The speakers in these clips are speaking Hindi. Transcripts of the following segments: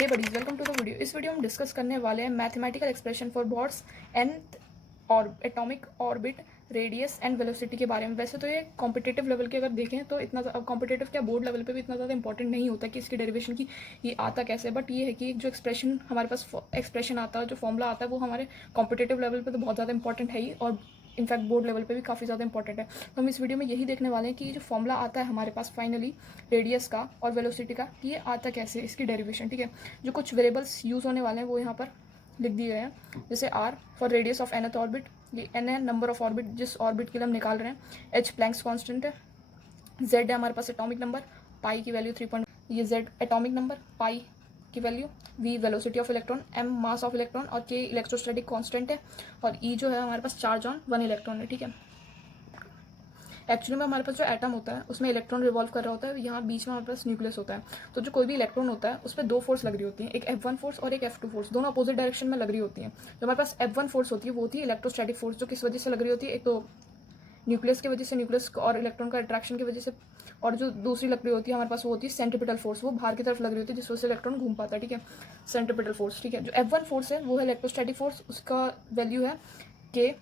Hey buddies, welcome to the video. इस वीडियो में हम डिस्कस करने वाले हैं mathematical expression for Bohr's nth और atomic orbit radius and velocity के बारे में। वैसे तो ये कॉम्पिटिटिव लेवल के अगर देखें तो इतना कॉम्पिटिटिव क्या बोर्ड लेवल पे भी इतना ज़्यादा इंपॉर्टेंट नहीं होता कि इसकी डेरिवेशन की ये आता कैसे, बट ये है कि जो एक्सप्रेशन हमारे पास एक्सप्रेशन आता है, जो फॉर्मूला आता है, वो हमारे कॉम्पिटिटिव लेवल पे तो बहुत ज़्यादा इंपॉर्टेंट है ही, और इनफैक्ट बोर्ड लेवल पे भी काफ़ी ज़्यादा इंपॉर्टेंट है। तो हम इस वीडियो में यही देखने वाले हैं कि जो फॉर्मूला आता है हमारे पास फाइनली रेडियस का और वेलोसिटी का, ये आता कैसे, इसकी डेरिवेशन। ठीक है, जो कुछ वेरिएबल्स यूज़ होने वाले हैं वो यहाँ पर लिख दिए गए हैं। जैसे R for radius of nth orbit, ये n है नंबर ऑफ ऑर्बिट जिस ऑर्बिट के लिए हम निकाल रहे हैं, h प्लैंक्स कांस्टेंट है, z है हमारे पास एटॉमिक नंबर, पाई की वैल्यू 3, ये z एटॉमिक नंबर, पाई की value, v velocity of electron, m mass of electron और k इलेक्ट्रोस्टैटिक कांस्टेंट है, और e जो है हमारे पास चार्ज ऑन 1 इलेक्ट्रॉन है। ठीक है, एक्चुअली में हमारे पास जो एटम होता है उसमें इलेक्ट्रॉन रिवॉल्व कर रहा होता है, यहाँ बीच में हमारे पास न्यूक्लियस होता है। तो जो कोई भी इलेक्ट्रॉन होता है उस पर दो फोर्स लग रही होती हैं, एक F1 फोर्स और एक F2 फोर्स, दोनों अपोजिट डायरेक्शन में लग रही होती हैं। जो हमारे पास F1 फोर्स होती है वो होती है इलेक्ट्रोस्टैटिक फोर्स, जो किस वजह से लग रही होती है, एक तो न्यूक्लियस की वजह से, न्यूक्लियस और इलेक्ट्रॉन का अट्रैक्शन की वजह से, और जो दूसरी लग रही होती है हमारे पास वो होती है सेंट्रीपिटल फोर्स, वो बाहर की तरफ लग रही होती है जिस वजह से इलेक्ट्रॉन घूम पाता है। ठीक है, सेंट्रीपिटल फोर्स। ठीक है, जो F1 फोर्स है वो है इलेक्ट्रोस्टैटिक फोर्स, उसका वैल्यू है K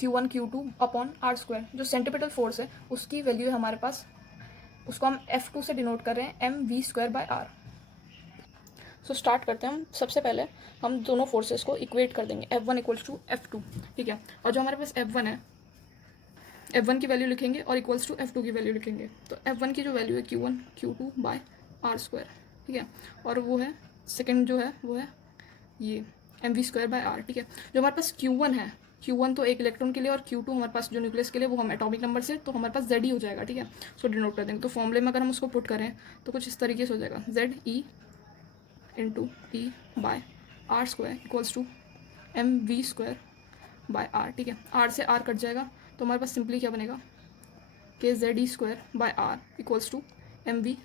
Q1 Q2 upon R square. जो सेंट्रीपिटल फोर्स है उसकी वैल्यू है हमारे पास, उसको हम F2 से डिनोट कर रहे हैं mv²/r। सो स्टार्ट करते हैं हम। सबसे पहले हम दोनों फोर्सेस को इक्वेट कर देंगे, F1 इक्वल्स टू F2। ठीक है, और जो हमारे पास F1 है, F1 की वैल्यू लिखेंगे और इक्वल्स टू F2 की वैल्यू लिखेंगे। तो F1 की जो वैल्यू है Q1 Q2/r²। ठीक है, और वो है सेकेंड जो है वो है ये mv²/r। ठीक है, जो हमारे पास Q1 है, Q1 तो एक इलेक्ट्रॉन के लिए, और Q2 हमारे पास जो न्यूक्लियस के लिए, वो हम एटॉमिक नंबर से, तो हमारे पास Z ही हो जाएगा। ठीक है, सो डिनोट कर देंगे। तो फॉर्मूले में अगर हम उसको पुट करें तो कुछ इस तरीके से हो जाएगा, ZE into E/r² equals to mv²/r। ठीक है, r से r कट जाएगा तो हमारे पास सिंपली क्या बनेगा, कि ZE²/r इक्वल्स टू mv²।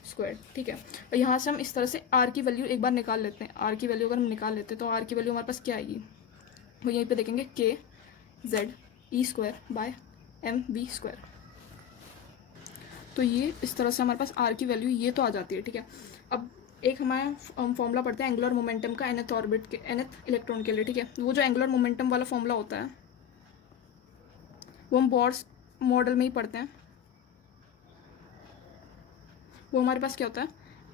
ठीक है, और यहाँ से हम इस तरह से r की वैल्यू एक बार निकाल लेते हैं। r की वैल्यू अगर हम निकाल लेते हैं तो r की वैल्यू हमारे पास क्या आएगी, वो यहीं पे देखेंगे, KZE²/mv²। तो ये इस तरह से हमारे पास r की वैल्यू ये तो आ जाती है। ठीक है, अब एक हमारा हम फॉर्मूला पढ़ते हैं एंगुलर मोमेंटम का nth ऑर्बिट के, nth इलेक्ट्रॉन के लिए। ठीक है, वो जो एंगुलर मोमेंटम वाला फॉर्मूला होता है वो हम बॉर्स मॉडल में ही पढ़ते हैं। वो हमारे पास क्या होता है,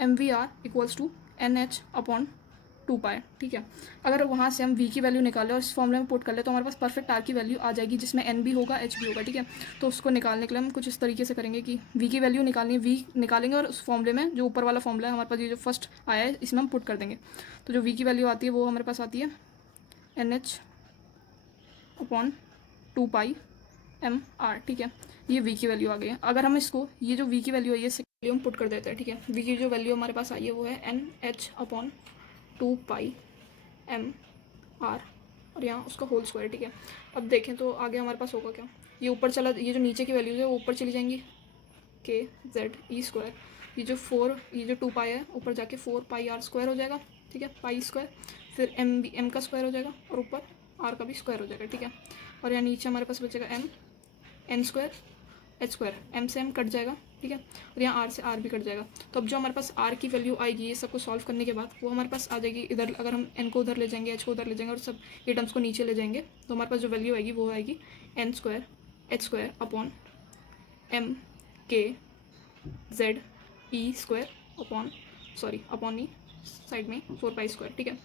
mvr इक्वल्स टू NH/2π। ठीक है, अगर वहाँ से हम v की वैल्यू निकालें और इस फॉर्मूले में पुट कर ले तो हमारे पास परफेक्ट r की वैल्यू आ जाएगी, जिसमें n भी होगा h भी होगा। ठीक है, तो उसको निकालने के लिए हम कुछ इस तरीके से करेंगे कि v की वैल्यू निकालनी है, v निकालेंगे और उस फॉर्मूले में जो ऊपर वाला फॉर्मूला है हमारे पास, ये जो फर्स्ट आया है, इसमें हम पुट कर देंगे। तो जो v की वैल्यू आती है वो हमारे पास आती है NH/2πmr। ठीक है, ये v की वैल्यू आ गई है। अगर हम इसको, ये जो v की वैल्यू आई है इससे हम पुट कर देते हैं। ठीक है, v की जो वैल्यू हमारे पास आई है वो है NH/2πmr और यहाँ उसका होल स्क्वायर। ठीक है, अब देखें तो आगे हमारे पास होगा क्या, ये ऊपर चला, ये जो नीचे की वैल्यूज है वो ऊपर चली जाएंगी, KZE², ये जो 2π है ऊपर जाके 4πr² हो जाएगा। ठीक है, π², फिर m का स्क्वायर हो जाएगा और ऊपर r का भी स्क्वायर हो जाएगा। ठीक है, और यहाँ नीचे हमारे पास बचेगा n² h², m से m कट जाएगा। ठीक है, और यहाँ r से r भी कट जाएगा। तो अब जो हमारे पास r की वैल्यू आएगी ये सबको सॉल्व करने के बाद, वो हमारे पास आ जाएगी इधर। अगर हम n को उधर ले जाएंगे, h को उधर ले जाएंगे और सब ये टर्म्स को नीचे ले जाएंगे, तो हमारे पास जो वैल्यू आएगी वो आएगी n² h² upon m KZE² upon e side में 4π²। ठीक है,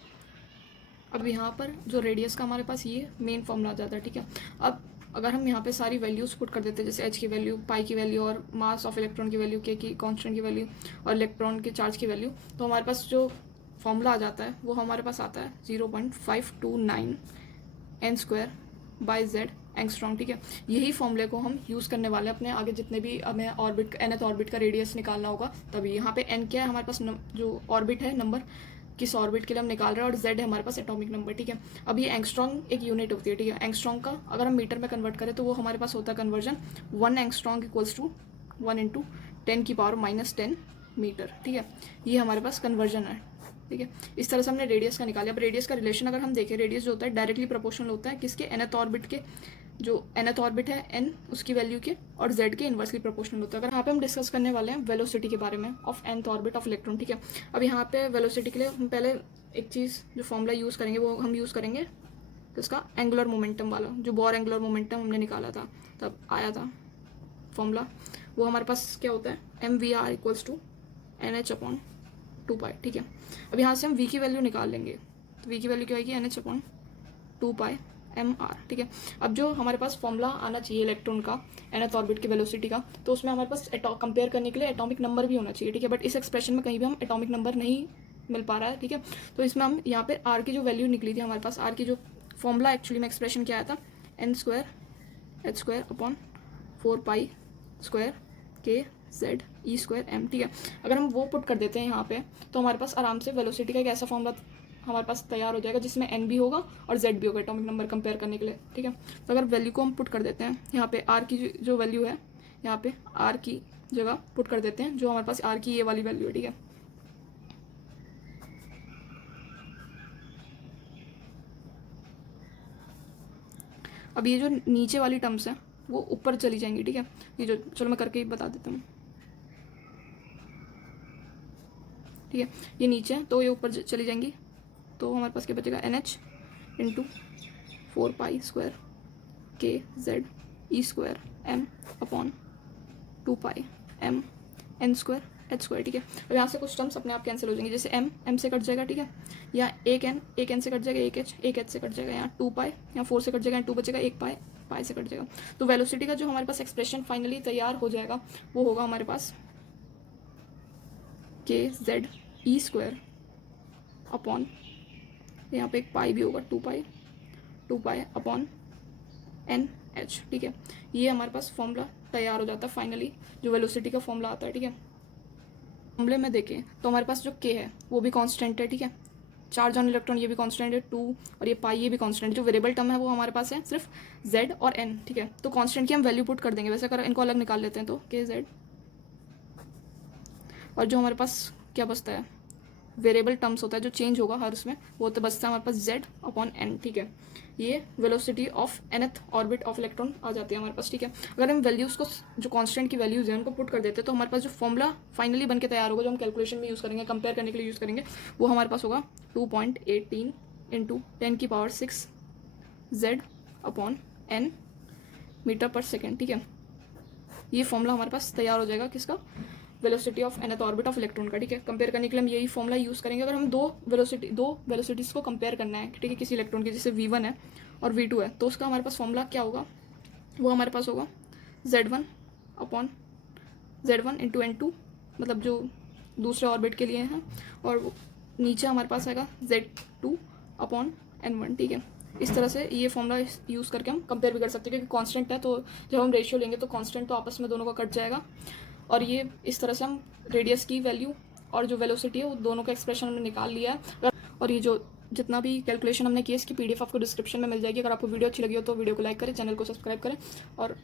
अब यहाँ पर जो रेडियस का हमारे पास ये मेन फॉर्मूला आ जाता है। ठीक है, अब अगर हम यहाँ पे सारी वैल्यूज पुट कर देते हैं, जैसे h की वैल्यू, पाई की वैल्यू और मास ऑफ इलेक्ट्रॉन की वैल्यू, k की कांस्टेंट की वैल्यू और इलेक्ट्रॉन के चार्ज की वैल्यू, तो हमारे पास जो फॉर्मूला आ जाता है वो हमारे पास आता है 0.529 n²/z एंगस्ट्रॉम। ठीक है, यही फॉर्मूले को हम यूज़ करने वाले हैं अपने आगे जितने भी हमें ऑर्बिट, nth ऑर्बिट का रेडियस निकालना होगा। तभी यहाँ पे n क्या है हमारे पास, जो ऑर्बिट है नंबर, किस ऑर्बिट के लिए हम निकाल रहे हैं, और z है हमारे पास एटॉमिक नंबर। ठीक है, अब ये एंगस्ट्रॉन्ग एक यूनिट होती है। ठीक है, एंगस्ट्रॉन्ग का अगर हम मीटर में कन्वर्ट करें तो वो हमारे पास होता है conversion 1 angstrom equals to 1 × 10⁻⁻10 metre. ठीक है, ये हमारे पास कन्वर्जन है। ठीक है, इस तरह से हमने रेडियस का निकाला। अब रेडियस का रिलेशन अगर हम देखें, रेडियस जो होता है डायरेक्टली प्रोपोर्शनल होता है किसके, nth ऑर्बिट के जो nth ऑर्बिट है n उसकी वैल्यू के और z के इन्वर्सली प्रोपोर्शनल होता है। अगर यहाँ पे हम डिस्कस करने वाले हैं वेलोसिटी के बारे में of nth orbit of electron, ठीक है। अब यहाँ पे वेलोसिटी के लिए हम पहले एक चीज़ जो फॉर्मूला यूज़ करेंगे वो हम यूज़ करेंगे तो इसका एंगुलर मोमेंटम वाला, जो बोर एंगुलर मोमेंटम हमने निकाला था तब आया था फॉर्मूला, वो हमारे पास क्या होता है mvr इक्वल्स टू NH/2π, ठीक है। अब यहाँ से हम v की वैल्यू निकाल लेंगे, तो v की वैल्यू क्या आएगी NH/2π mr, ठीक है। अब जो हमारे पास फॉर्मूला आना चाहिए इलेक्ट्रॉन का nth ऑर्बिट की वेलोसिटी का, तो उसमें हमारे पास कंपेयर करने के लिए एटॉमिक नंबर भी होना चाहिए, ठीक है। बट इस एक्सप्रेशन में कहीं भी हम एटॉमिक नंबर नहीं मिल पा रहा है, ठीक है। तो इसमें हम यहाँ पे r की जो वैल्यू निकली थी हमारे पास, r की जो फॉर्मूला एक्चुअली में एक्सप्रेशन क्या आया था n² h²/4π² k z e²m, ठीक है। अगर हम वो पुट कर देते हैं यहाँ पे तो हमारे पास आराम से वेलोसिटी का एक ऐसा फॉर्मूला हमारे पास तैयार हो जाएगा जिसमें n भी होगा और z भी होगा एटॉमिक नंबर कंपेयर करने के लिए, ठीक है। तो अगर वैल्यू को हम पुट कर देते हैं यहाँ पे r की जो वैल्यू है, यहाँ पे r की जगह पुट कर देते हैं जो हमारे पास r की ये वाली वैल्यू है, ठीक है। अब ये जो नीचे वाली टर्म्स हैं वो ऊपर चली जाएंगी, ठीक है। ये जो, चलो मैं करके ही बता देता हूँ, ठीक है। ये नीचे है तो ये ऊपर चली जाएंगी, तो हमारे पास क्या बचेगा NH/4π² kZe²m/2πm n² h², ठीक है। अब यहाँ से कुछ टर्म्स अपने आप कैंसिल हो जाएंगे, जैसे m से कट जाएगा, ठीक है। यहाँ एक n से कट जाएगा, एक h से कट जाएगा, यहाँ 2π, यहाँ 4 से कट जाएगा, यहाँ 2 बचेगा, एक पाई से कट जाएगा। तो वेलोसिटी का जो हमारे पास एक्सप्रेशन फाइनली तैयार हो जाएगा वो होगा हमारे पास kZe² अपॉन, यहाँ पे एक पाई भी होगा 2π अपॉन NH, ठीक है। ये हमारे पास फॉर्मूला तैयार हो जाता है फाइनली, जो वेलोसिटी का फॉर्मूला आता है, ठीक है। फॉर्मूले में देखें तो हमारे पास जो k है वो भी कांस्टेंट है, ठीक है। चार्ज ऑन इलेक्ट्रॉन ये भी कांस्टेंट है 2, और ये पाई ये भी कांस्टेंट है। जो वेरिएबल टर्म है वो हमारे पास है सिर्फ z और n, ठीक है। तो कांस्टेंट की हम वैल्यू पुट कर देंगे, वैसे अगर इनको अलग निकाल लेते हैं तो kz, और जो हमारे पास क्या बचता है वेरिएबल टर्म्स होता है जो चेंज होगा हर उसमें, वो तो बचता है हमारे पास z/n, ठीक है। ये velocity of nth orbit of electron आ जाती है हमारे पास, ठीक है। अगर हम वैल्यूज़ को, जो कांस्टेंट की वैल्यूज़ हैं उनको पुट कर देते हैं तो हमारे पास जो फॉर्मूला फाइनली बन के तैयार होगा, जो हम कैलकुलेशन में यूज़ करेंगे, कंपेयर करने के लिए यूज़ करेंगे, वो हमारे पास होगा 2.18 × 10⁶ z/n मीटर/सेकेंड, ठीक है। ये फॉर्मूला हमारे पास तैयार हो जाएगा किसका, velocity of nth orbit of electron का, ठीक है। कंपेयर करने के लिए हम यही फॉर्मूला यूज़ करेंगे। अगर हम दो वेलोसिटीज़ को कंपेयर करना है, ठीक है, किसी इलेक्ट्रॉन की, जैसे v1 है और v2 है, तो उसका हमारे पास फॉर्मूला क्या होगा, वो हमारे पास होगा z1 × n2, मतलब जो दूसरे ऑर्बिट के लिए हैं, और नीचे हमारे पास आएगा z2/n1, ठीक है। इस तरह से ये फॉर्मूला यूज़ करके हम कंपेयर भी कर सकते हैं, क्योंकि कांस्टेंट है तो जब हम रेशियो लेंगे तो कांस्टेंट तो आपस में दोनों का कट जाएगा, और ये इस तरह से हम रेडियस की वैल्यू और जो वेलोसिटी है वो दोनों का एक्सप्रेशन हमने निकाल लिया है। और ये जो जितना भी कैलकुलेशन हमने किया इसकी PDF आपको डिस्क्रिप्शन में मिल जाएगी। अगर आपको वीडियो अच्छी लगी हो तो वीडियो को लाइक करें, चैनल को सब्सक्राइब करें और